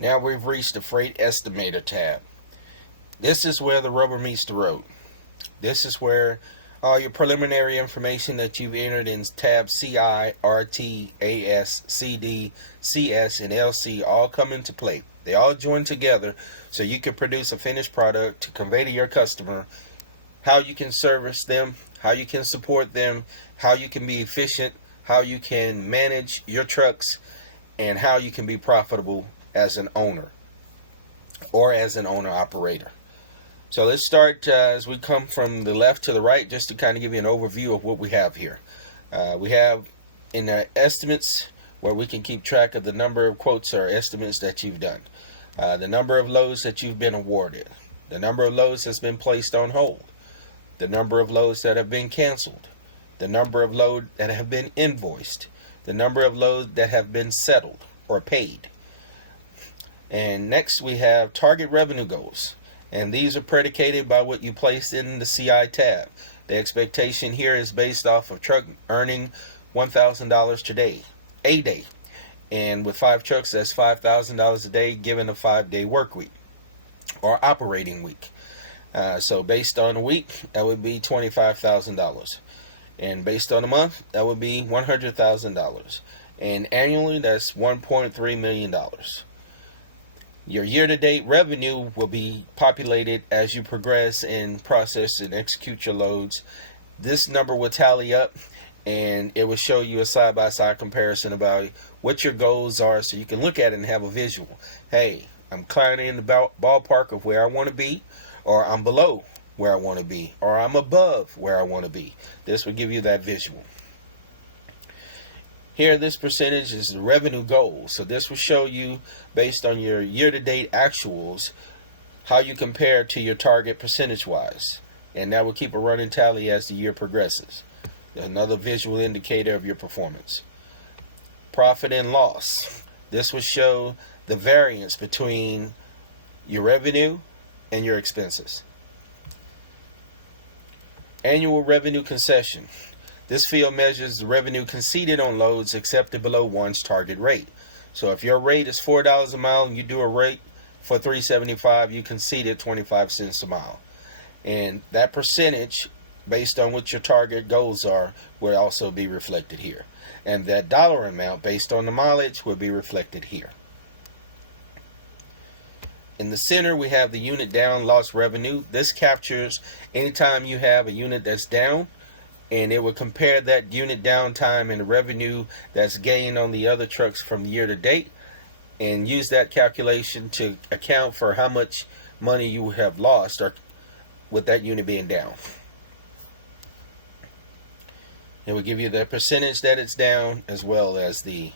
Now we've reached the Freight Estimator tab. This is where the rubber meets the road. This is where all your preliminary information that you've entered in tab CI, RT, AS, CD, CS, and LC all come into play. They all join together so you can produce a finished product to convey to your customer how you can service them, how you can support them, how you can be efficient, how you can manage your trucks, and how you can be profitable as an owner or as an owner operator. So let's start as we come from the left to the right, just to kind of give you an overview of what we have here. We have in the estimates where we can keep track of the number of quotes or estimates that you've done, the number of loads that you've been awarded, the number of loads that's been placed on hold, the number of loads that have been canceled, the number of loads that have been invoiced, the number of loads that have been settled or paid. And next we have target revenue goals. And these are predicated by what you place in the CI tab. The expectation here is based off of truck earning $1,000 today, a day. And with 5 trucks, that's $5,000 a day given a 5-day work week or operating week. So based on a week, that would be $25,000. And based on a month, that would be $100,000. And annually, that's $1.3 million. Your year-to-date revenue will be populated as you progress and process and execute your loads. This number will tally up and it will show you a side-by-side comparison about what your goals are, so you can look at it and have a visual. Hey, I'm kind of in the ballpark of where I want to be, or I'm below where I want to be, or I'm above where I want to be. This will give you that visual. Here, this percentage is the revenue goal. So this will show you, based on your year-to-date actuals, how you compare to your target percentage-wise. And that will keep a running tally as the year progresses. Another visual indicator of your performance. Profit and loss. This will show the variance between your revenue and your expenses. Annual revenue concession. This field measures the revenue conceded on loads accepted below one's target rate. So if your rate is $4 a mile and you do a rate for $3.75, you conceded 25 cents a mile. And that percentage, based on what your target goals are, will also be reflected here. And that dollar amount, based on the mileage, will be reflected here. In the center, we have the unit down lost revenue. This captures anytime you have a unit that's down, and it will compare that unit downtime and the revenue that's gained on the other trucks from year to date, and use that calculation to account for how much money you have lost or with that unit being down. It will give you the percentage that it's down as well as the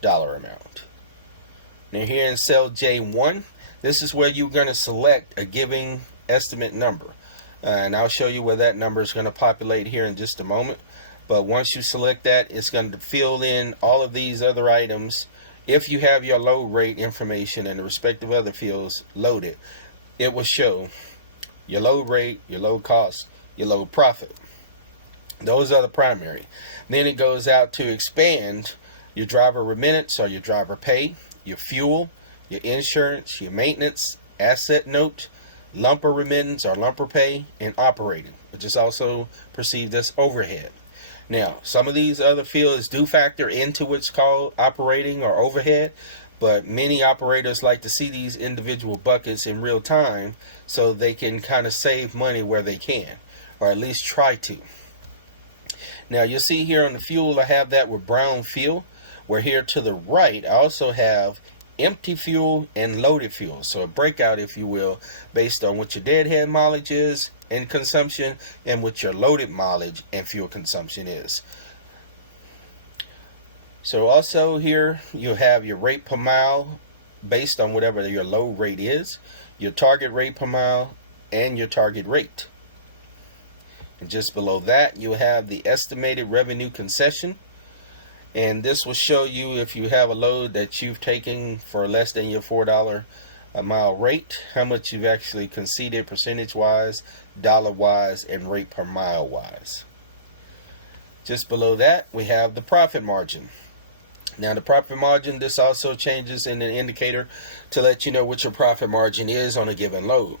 dollar amount. Now here in cell J1, this is where you're going to select a given estimate number. And I'll show you where that number is going to populate here in just a moment. But once you select that, it's going to fill in all of these other items. If you have your load rate information and the respective other fields loaded, it will show your load rate, your load cost, your load profit. Those are the primary. Then it goes out to expand your driver remittance or your driver pay, your fuel, your insurance, your maintenance, asset note, lumper remittance or lumper pay, and operating, which is also perceived as overhead. Now, some of these other fields do factor into what's called operating or overhead, but many operators like to see these individual buckets in real time so they can kind of save money where they can, or at least try to. Now, you'll see here on the fuel, I have that with brown fuel, where here to the right, I also have empty fuel and loaded fuel. So a breakout, if you will, based on what your deadhead mileage is and consumption and what your loaded mileage and fuel consumption is. So also here you have your rate per mile based on whatever your load rate is, your target rate per mile, and your target rate. And just below that you have the estimated revenue concession. And this will show you if you have a load that you've taken for less than your $4 a mile rate, how much you've actually conceded percentage-wise, dollar-wise, and rate per mile-wise. Just below that, we have the profit margin. Now the profit margin, this also changes in an indicator to let you know what your profit margin is on a given load.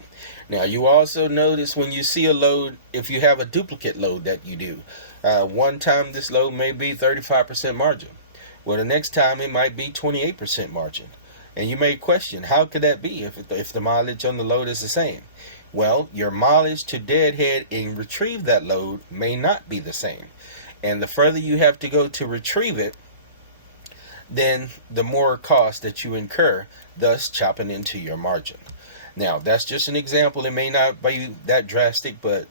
Now you also notice when you see a load, if you have a duplicate load that you do, one time this load may be 35% margin. Well, the next time it might be 28% margin. And you may question, how could that be if the mileage on the load is the same? Well, your mileage to deadhead and retrieve that load may not be the same. And the further you have to go to retrieve it, then the more cost that you incur, thus chopping into your margin. Now, that's just an example. It may not be that drastic, but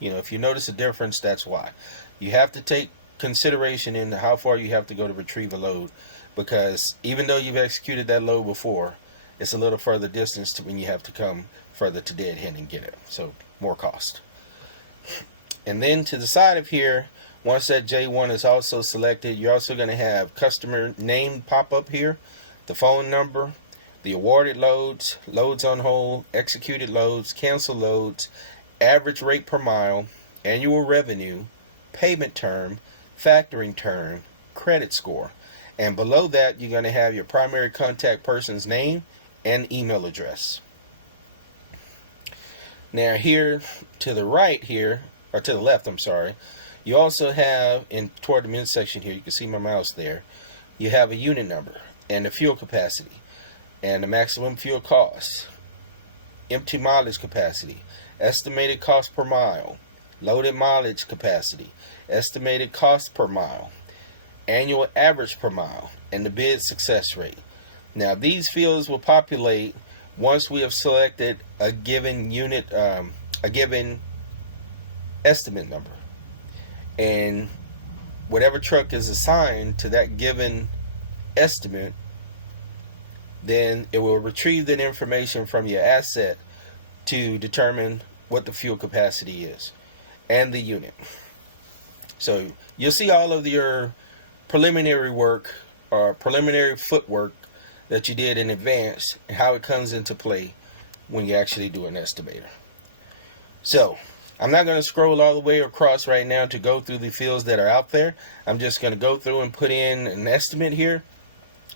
if you notice a difference, that's why. You have to take consideration in how far you have to go to retrieve a load, because even though you've executed that load before, it's a little further distance to when you have to come further to deadhead and get it. So more cost. And then to the side of here, once that J1 is also selected, you're also going to have customer name pop up here, the phone number, the awarded loads, loads on hold, executed loads, canceled loads, average rate per mile, annual revenue, payment term, factoring term, credit score. And below that, you're going to have your primary contact person's name and email address. Now here to the right here, or to the left, I'm sorry, you also have, toward the midsection here, you can see my mouse there, you have a unit number and the fuel capacity and the maximum fuel cost, empty mileage capacity, estimated cost per mile, loaded mileage capacity, estimated cost per mile, annual average per mile, and the bid success rate. Now these fields will populate once we have selected a given unit, a given estimate number. And whatever truck is assigned to that given estimate, then it will retrieve that information from your asset to determine what the fuel capacity is and the unit. So you'll see all of your preliminary work or preliminary footwork that you did in advance and how it comes into play when you actually do an estimator. So I'm not going to scroll all the way across right now to go through the fields that are out there. I'm just going to go through and put in an estimate here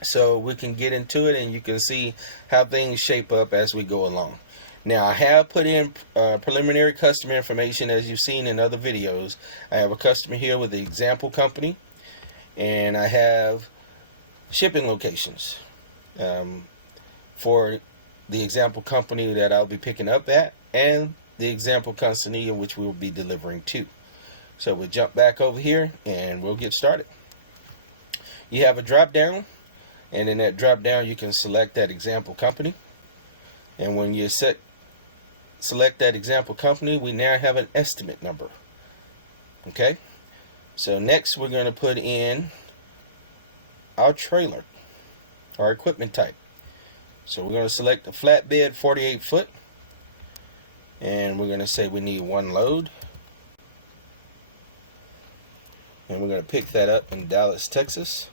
so we can get into it and you can see how things shape up as we go along. Now I have put in preliminary customer information as you've seen in other videos. I have a customer here with the example company, and I have shipping locations for the example company that I'll be picking up at and the example company in which we will be delivering to. So we'll jump back over here and we'll get started. You have a drop down, and in that drop down you can select that example company, and when you select that example company, we now have an estimate number. Okay, so next we're going to put in our trailer, our equipment type. So we're going to select a flatbed 48 foot, and we're going to say we need one load, and we're going to pick that up in Dallas, Texas,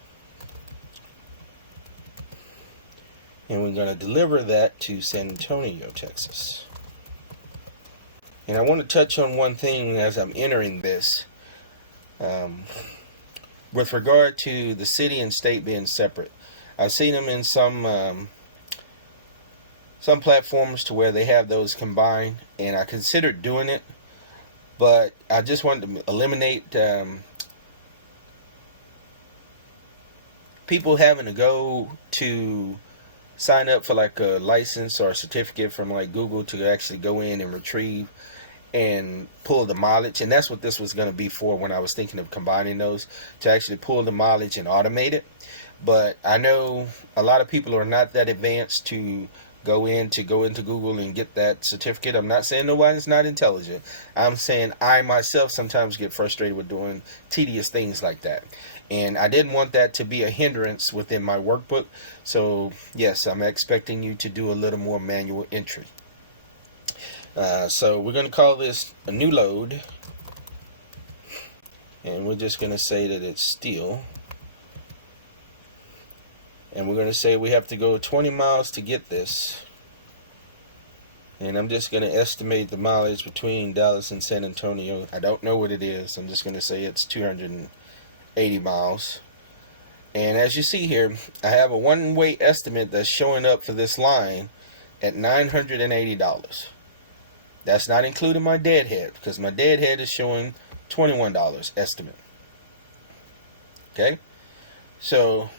and we're going to deliver that to San Antonio, Texas. And I want to touch on one thing as I'm entering this, with regard to the city and state being separate. I've seen them in some platforms to where they have those combined, and I considered doing it, but I just wanted to eliminate people having to go to sign up for like a license or a certificate from like Google to actually go in and retrieve and pull the mileage. And that's what this was going to be for when I was thinking of combining those, to actually pull the mileage and automate it. But I know a lot of people are not that advanced to go into Google and get that certificate. I'm not saying nobody's not intelligent. I'm saying I myself sometimes get frustrated with doing tedious things like that. And I didn't want that to be a hindrance within my workbook. So yes, I'm expecting you to do a little more manual entry. So we're going to call this a new load, and we're just going to say that it's steel, and we're going to say we have to go 20 miles to get this, and I'm just going to estimate the mileage between Dallas and San Antonio. I don't know what it is. I'm just going to say it's 280 miles, And as you see here, I have a one-way estimate that's showing up for this line at $980. That's not including my deadhead, because my deadhead is showing $21 estimate. Okay? So,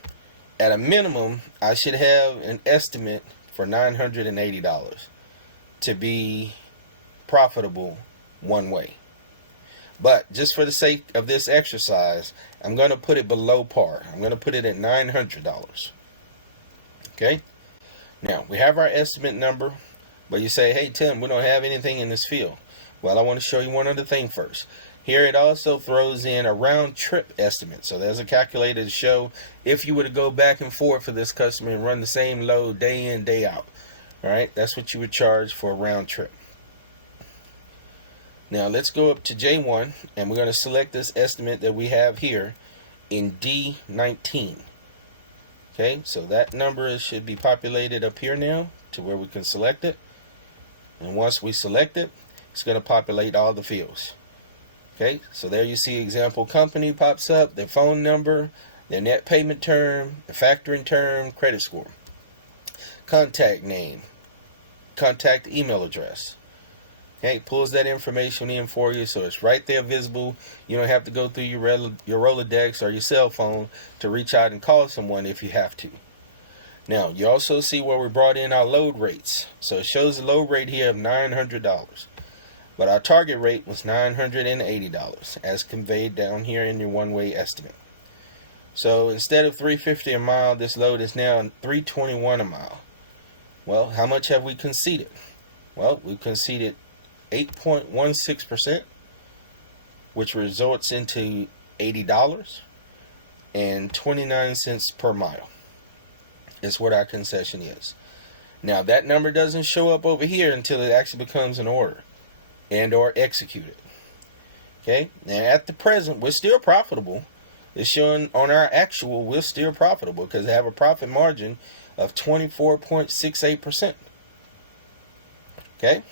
at a minimum, I should have an estimate for $980 to be profitable one way. But just for the sake of this exercise, I'm going to put it below par. I'm going to put it at $900. Okay? Now, we have our estimate number, but you say, hey, Tim, we don't have anything in this field. Well, I want to show you one other thing first. Here it also throws in a round trip estimate. So there's a calculator to show if you were to go back and forth for this customer and run the same load day in, day out. All right, that's what you would charge for a round trip. Now let's go up to J1, and we're going to select this estimate that we have here in D19. Okay, so that number should be populated up here now to where we can select it. And once we select it, it's going to populate all the fields. Okay, so there you see example company pops up, their phone number, their net payment term, the factoring term, credit score, contact name, contact email address. Okay, pulls that information in for you, so it's right there visible. You don't have to go through your Rolodex or your cell phone to reach out and call someone if you have to. Now, you also see where we brought in our load rates. So it shows the load rate here of $900. But our target rate was $980, as conveyed down here in your one-way estimate. So instead of $350 a mile, this load is now $321 a mile. Well, how much have we conceded? Well, we've conceded 8.16%, which results into $80 and 29 cents per mile is what our concession is. Now, that number doesn't show up over here until it actually becomes an order and or executed. Okay, now at the present, we're still profitable. It's showing on our actual, we're still profitable because they have a profit margin of 24.68%. Okay,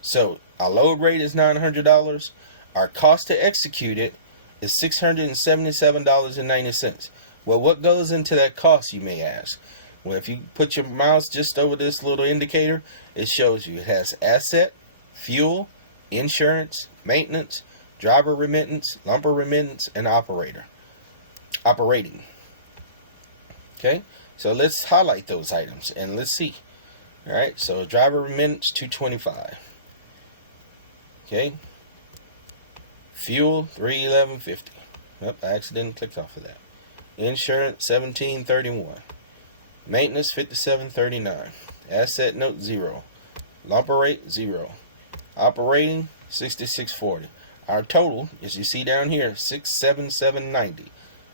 so our load rate is $900. Our cost to execute it is $677.90. Well, what goes into that cost, you may ask? Well, if you put your mouse just over this little indicator, it shows you it has asset, fuel, insurance, maintenance, driver remittance, lumber remittance, and operating. Okay, so let's highlight those items and let's see. All right, so driver remittance $225. Okay, fuel $311.50. Nope, I accidentally clicked off of that. Insurance $17.31. Maintenance $57.39. Asset note 0. Lumber rate 0. Operating $66.40. Our total, as you see down here, $677.90,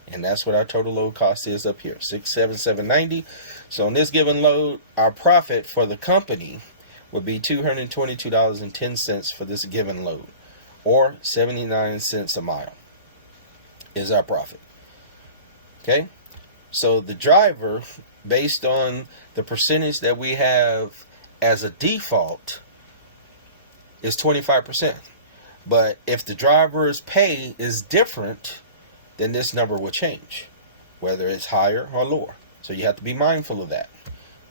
and that's what our total load cost is up here, $677.90. So on this given load, our profit for the company would be $222.10 for this given load, or 79 cents a mile is our profit. Okay, so the driver, based on the percentage that we have as a default, is 25%. But if the driver's pay is different, then this number will change, whether it's higher or lower. So you have to be mindful of that.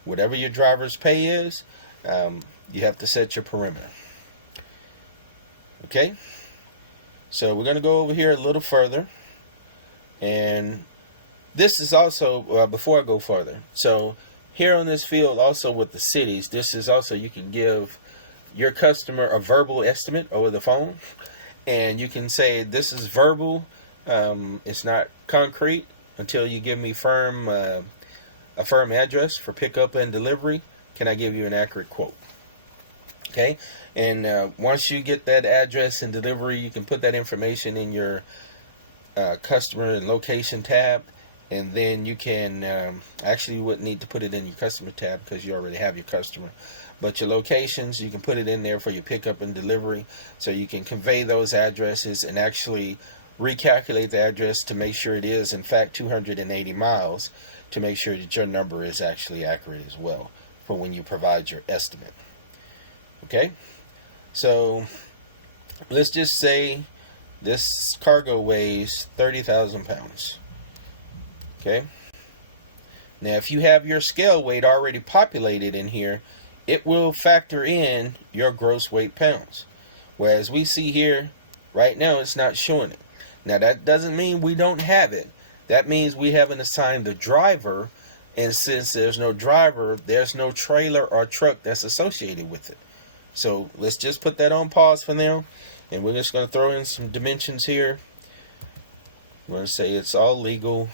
Whatever your driver's pay is, you have to set your perimeter. Okay? So we're going to go over here a little further. And this is also, before I go further, so here on this field, also with the cities, this is also, you can give your customer a verbal estimate over the phone, and you can say, this is verbal, it's not concrete until you give me a firm address for pickup and delivery. Can I give you an accurate quote? Okay, and once you get that address and delivery, you can put that information in your customer and location tab, and then you can actually, you wouldn't need to put it in your customer tab because you already have your customer, but your locations, you can put it in there for your pickup and delivery, so you can convey those addresses and actually recalculate the address to make sure it is in fact 280 miles, to make sure that your number is actually accurate as well for when you provide your estimate. Okay, so let's just say this cargo weighs 30,000 pounds. Okay, Now, if you have your scale weight already populated in here, it will factor in your gross weight pounds. Whereas we see here, right now, it's not showing it. Now, that doesn't mean we don't have it. That means we haven't assigned the driver, and since there's no driver, there's no trailer or truck that's associated with it. So let's just put that on pause for now, and we're just going to throw in some dimensions here. We're going to say it's all legal.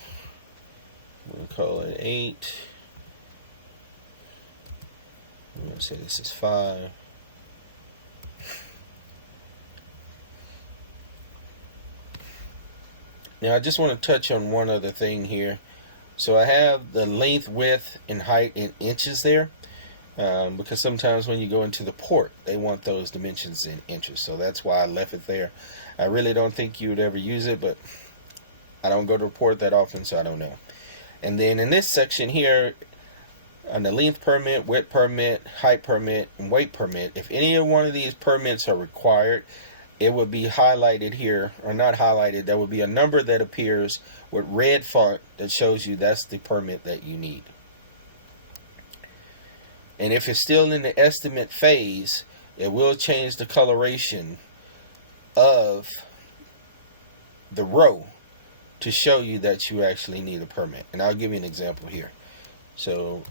We're going to call it 8. We're going to say this is 5. Now I just want to touch on one other thing here. So I have the length, width, and height in inches there, because sometimes when you go into the port, they want those dimensions in inches. So that's why I left it there. I really don't think you would ever use it, but I don't go to the port that often, so I don't know. And then in this section here, on the length permit, width permit, height permit, and weight permit, if any of one of these permits are required, it would be highlighted here, or not highlighted. There would be a number that appears with red font that shows you that's the permit that you need. And if it's still in the estimate phase, it will change the coloration of the row to show you that you actually need a permit. And I'll give you an example here. So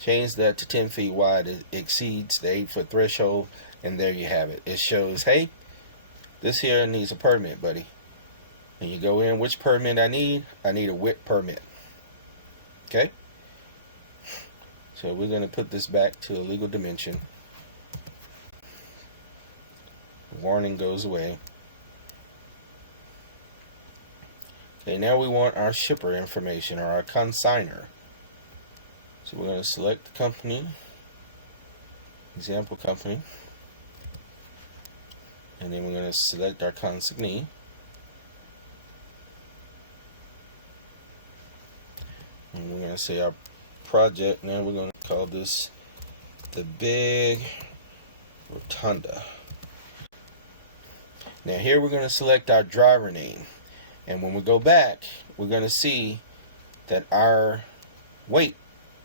change that to 10 feet wide. It exceeds the 8-foot threshold, and there you have it. It shows, hey, this here needs a permit, buddy. And you go in, which permit I need? I need a width permit. Okay? So we're going to put this back to a legal dimension. The warning goes away. Okay, now we want our shipper information, or our consignor. So we're going to select the company, example company. And then we're going to select our consignee. And we're going to say our project. Now we're going to call this the Big Rotunda. Now here we're going to select our driver name. And when we go back, we're going to see that our weight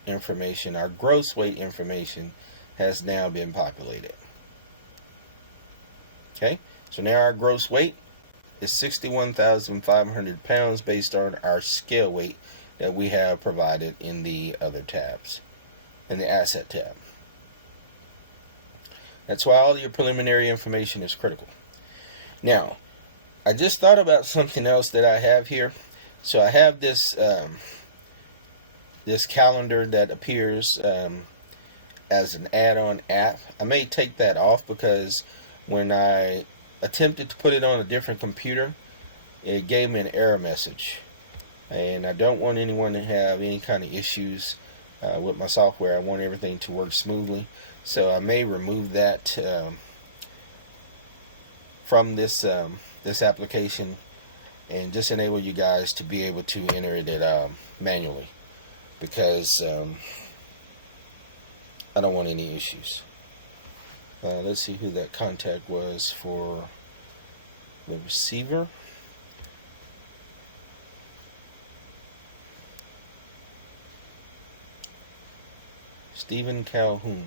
information, our gross weight information, has now been populated. Okay, so now our gross weight is 61,500 pounds based on our scale weight that we have provided in the other tabs, in the asset tab. That's why all your preliminary information is critical. Now, I just thought about something else that I have here. So I have this this calendar that appears as an add-on app. I may take that off because when I attempted to put it on a different computer, it gave me an error message. And I don't want anyone to have any kind of issues with my software. I want everything to work smoothly. So I may remove that from this this application and just enable you guys to be able to enter it manually, because I don't want any issues. Let's see who that contact was for the receiver. Stephen Calhoun.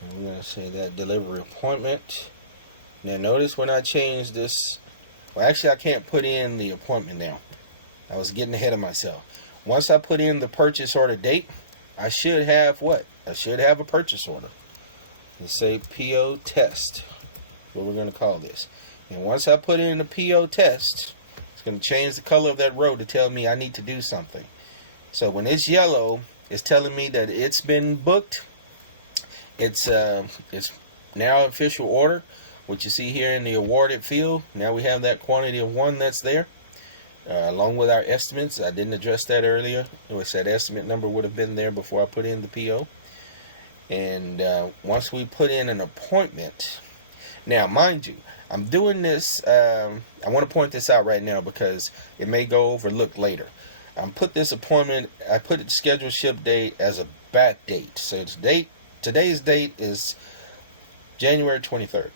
And we're going to say that delivery appointment. Now notice when I change this, well actually I can't put in the appointment now. I was getting ahead of myself. Once I put in the purchase order date, I should have what? I should have a purchase order. Let's say PO test, what we're going to call this. And once I put in the PO test, it's going to change the color of that row to tell me I need to do something. So when it's yellow, it's telling me that it's been booked. It's now official order. What you see here in the awarded field, now we have that quantity of 1 that's there, along with our estimates. I didn't address that earlier. It was that estimate number would have been there before I put in the PO. And once we put in an appointment, now mind you, I'm doing this, I want to point this out right now because it may go overlooked later. I put this appointment, I put it scheduled ship date as back date. So today's date is January 23rd.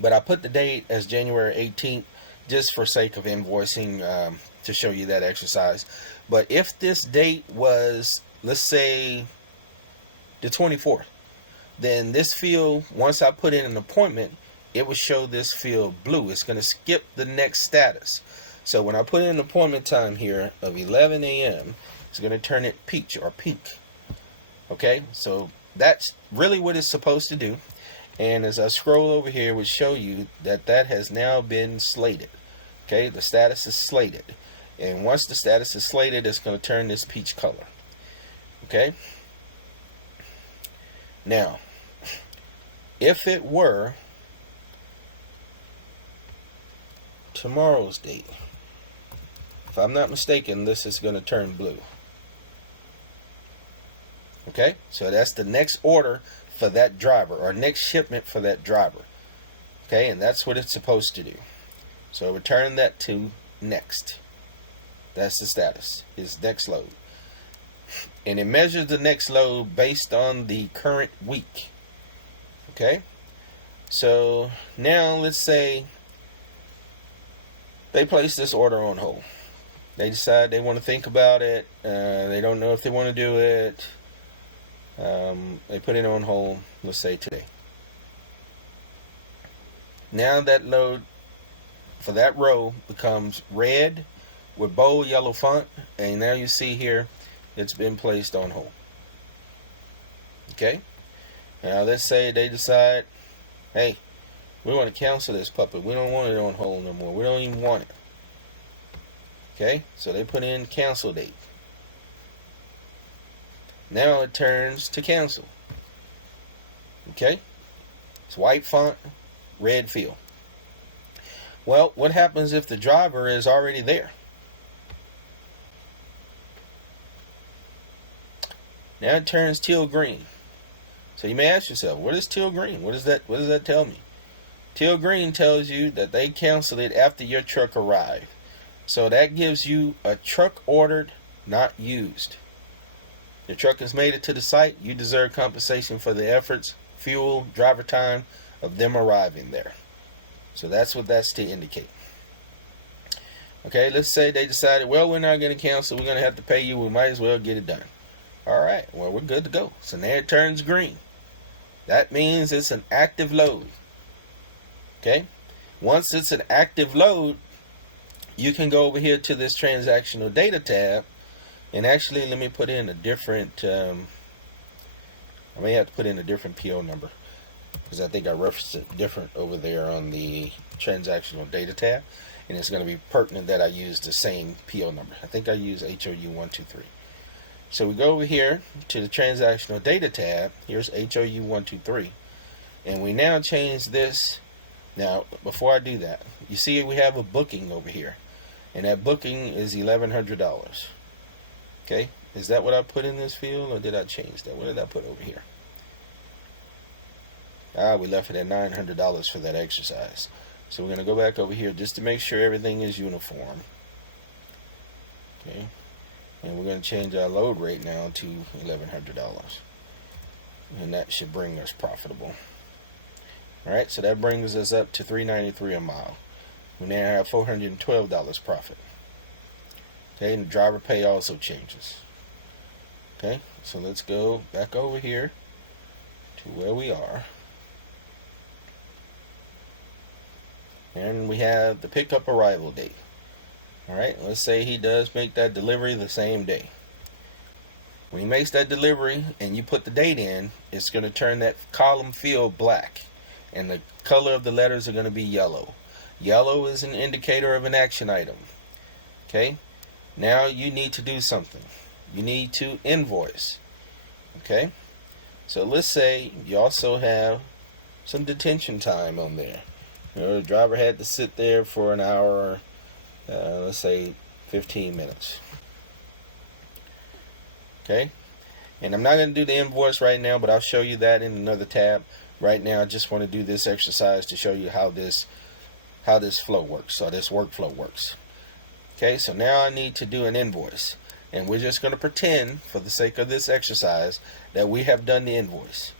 But I put the date as January 18th just for sake of invoicing, to show you that exercise. But if this date was, let's say, the 24th, then this field, once I put in an appointment, it will show this field blue. It's going to skip the next status. So when I put in an appointment time here of 11 a.m., it's going to turn it peach or pink. Okay, so that's really what it's supposed to do. And as I scroll over here, it will show you that that has now been slated. Okay, the status is slated. And once the status is slated, it's going to turn this peach color. Okay. Now, if it were tomorrow's date, if I'm not mistaken, this is going to turn blue. Okay, so that's the next order for that driver, or next shipment for that driver. Okay, and that's what it's supposed to do. So return that to next. That's the status, is next load. And it measures the next load based on the current week. Okay, so now let's say they place this order on hold. They decide they want to think about it. They don't know if they want to do it. They put it on hold, let's say today. Now that load for that row becomes red with bold yellow font, and now you see here it's been placed on hold. Okay, now let's say they decide, hey, we want to cancel this puppet. We don't want it on hold no more. We don't even want it. Okay, so they put in cancel date. Now it turns to cancel. Okay, it's white font, red field. Well, what happens if the driver is already there? Now it turns teal green. So you may ask yourself, what is teal green? What does that tell me? Teal green tells you that they canceled it after your truck arrived. So that gives you a truck ordered, not used. The truck has made it to the site. You deserve compensation for the efforts, fuel, driver time of them arriving there. So that's what that's to indicate. Okay, let's say they decided, well, we're not going to cancel. We're going to have to pay you. We might as well get it done. All right, well, we're good to go. So now it turns green. That means it's an active load. Okay, once it's an active load, you can go over here to this transactional data tab. And actually, let me put in a different, I may have to put in a different PO number, because I think I referenced it different over there on the transactional data tab. And it's going to be pertinent that I use the same PO number. I think I use HOU123. So we go over here to the transactional data tab. Here's HOU123. And we now change this. Now, before I do that, you see we have a booking over here. And that booking is $1,100. Okay, is that what I put in this field, or did I change that? What did I put over here? We left it at $900 for that exercise. So we're going to go back over here just to make sure everything is uniform. Okay, and we're going to change our load rate now to $1,100. And that should bring us profitable. Alright, so that brings us up to $3.93 a mile. We now have $412 profit. Okay, and the driver pay also changes. Okay, so let's go back over here to where we are. And we have the pickup arrival date. Alright, let's say he does make that delivery the same day. When he makes that delivery and you put the date in, it's going to turn that column field black. And the color of the letters are going to be yellow. Yellow is an indicator of an action item. Okay, now you need to do something. You need to invoice. Okay, so let's say you also have some detention time on there. You know, the driver had to sit there for an hour, let's say 15 minutes. Okay, and I'm not going to do the invoice right now, but I'll show you that in another tab. Right now, I just want to do this exercise to show you how this flow works, or this workflow works. Okay, so now I need to do an invoice. and we're just going to pretend, for the sake of this exercise, that we have done the invoice.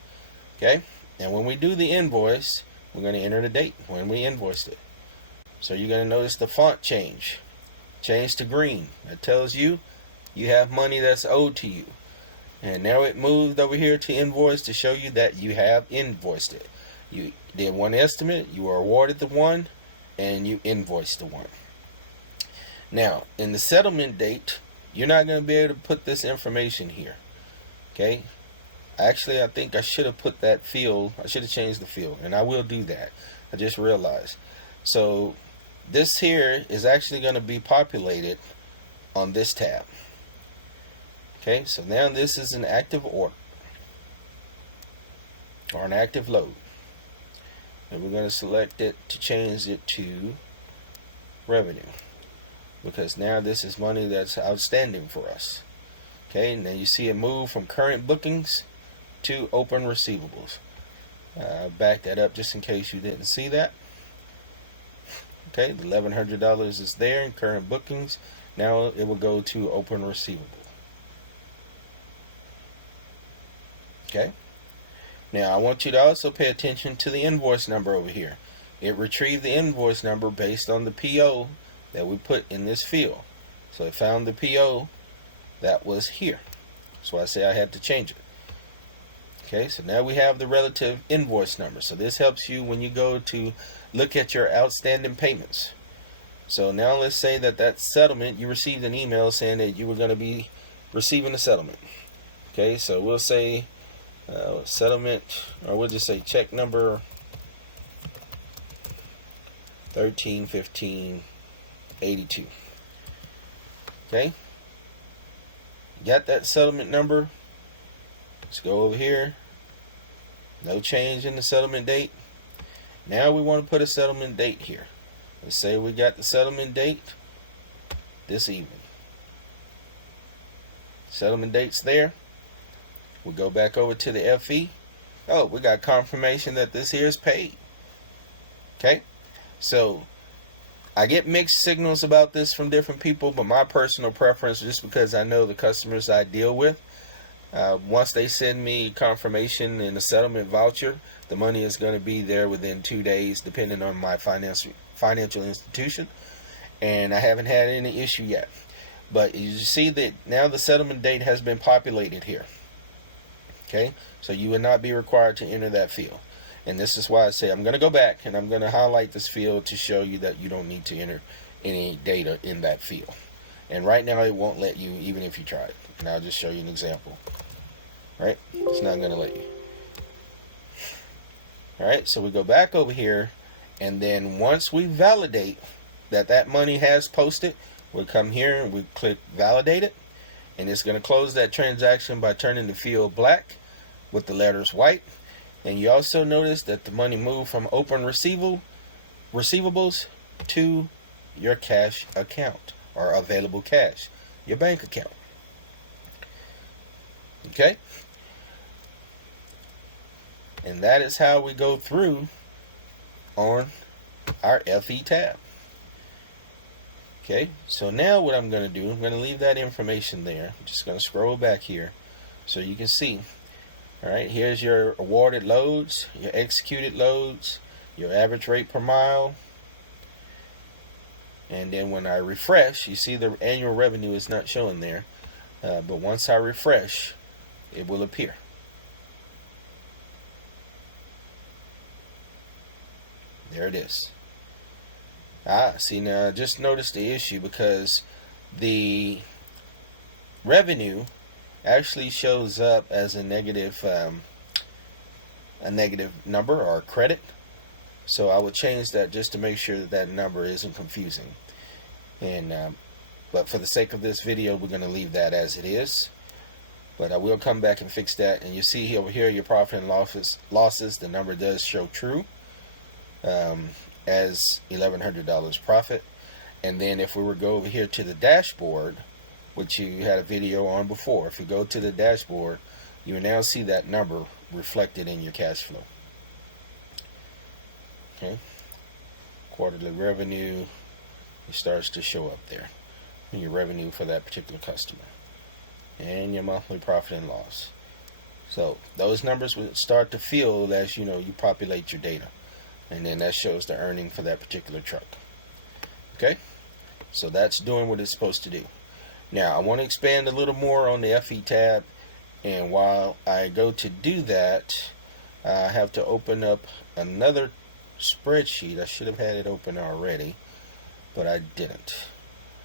Okay? And when we do the invoice, we're going to enter the date when we invoiced it. So you're going to notice the font change to green. That tells you you have money that's owed to you. And now it moved over here to invoice to show you that you have invoiced it. You did one estimate, you were awarded the one, and you invoiced the one. Now, in the settlement date, you're not going to be able to put this information here. Okay? Actually, I think I should have put that field, I should have changed the field, and I will do that. I just realized. So, this here is actually going to be populated on this tab. Okay, so now this is an active order, or an active load. And we're going to select it to change it to revenue, because now this is money that's outstanding for us. Okay, and then you see it move from current bookings to open receivables. Back that up just in case you didn't see that. Okay, the $1,100 is there in current bookings. Now it will go to open receivable. Okay. Now I want you to also pay attention to the invoice number over here. It retrieved the invoice number based on the PO that we put in this field. So it found the PO that was here. So I say I had to change it. Okay, so now we have the relative invoice number. So this helps you when you go to look at your outstanding payments. So now let's say that settlement, you received an email saying that you were going to be receiving a settlement. Okay, so we'll say settlement, or we'll just say check number 131582. Okay, got that settlement number. Let's go over here. No change in the settlement date. Now we want to put a settlement date here. Let's say we got the settlement date this evening. Settlement date's there. We go back over to the FE. Oh, we got confirmation that this here is paid. Okay, so I get mixed signals about this from different people, but my personal preference, just because I know the customers I deal with, once they send me confirmation in a settlement voucher, the money is going to be there within 2 days, depending on my financial institution, and I haven't had any issue yet. But you see that now the settlement date has been populated here. Okay, so you would not be required to enter that field. And this is why I say I'm going to go back and I'm going to highlight this field to show you that you don't need to enter any data in that field. And right now it won't let you, even if you try it. And I'll just show you an example. Right? It's not going to let you. Alright, so we go back over here, and then once we validate that money has posted, we'll come here and we click validate it. And it's going to close that transaction by turning the field black with the letters white. And you also notice that the money moved from open receivables to your cash account, or available cash, your bank account. Okay? And that is how we go through on our FE tab. Okay, so now what I'm going to do, I'm going to leave that information there. I'm just going to scroll back here so you can see. Alright, here's your awarded loads, your executed loads, your average rate per mile. And then when I refresh, you see the annual revenue is not showing there. But once I refresh, it will appear. There it is. See, now just notice the issue, because the revenue actually shows up as a negative number or a credit. So I would change that just to make sure that number isn't confusing. And but for the sake of this video, we're going to leave that as it is. But I will come back and fix that. And you see over here your profit and losses. The number does show true. As $1,100 profit. And then if we were to go over here to the dashboard, which you had a video on before, if you go to the dashboard, you will now see that number reflected in your cash flow. Okay, quarterly revenue, it starts to show up there, your revenue for that particular customer. and your monthly profit and loss. So those numbers will start to fill as you populate your data, and then that shows the earning for that particular truck. Okay, so that's doing what it's supposed to do. Now I want to expand a little more on the FE tab, and while I go to do that, I have to open up another spreadsheet. I should have had it open already, but I didn't.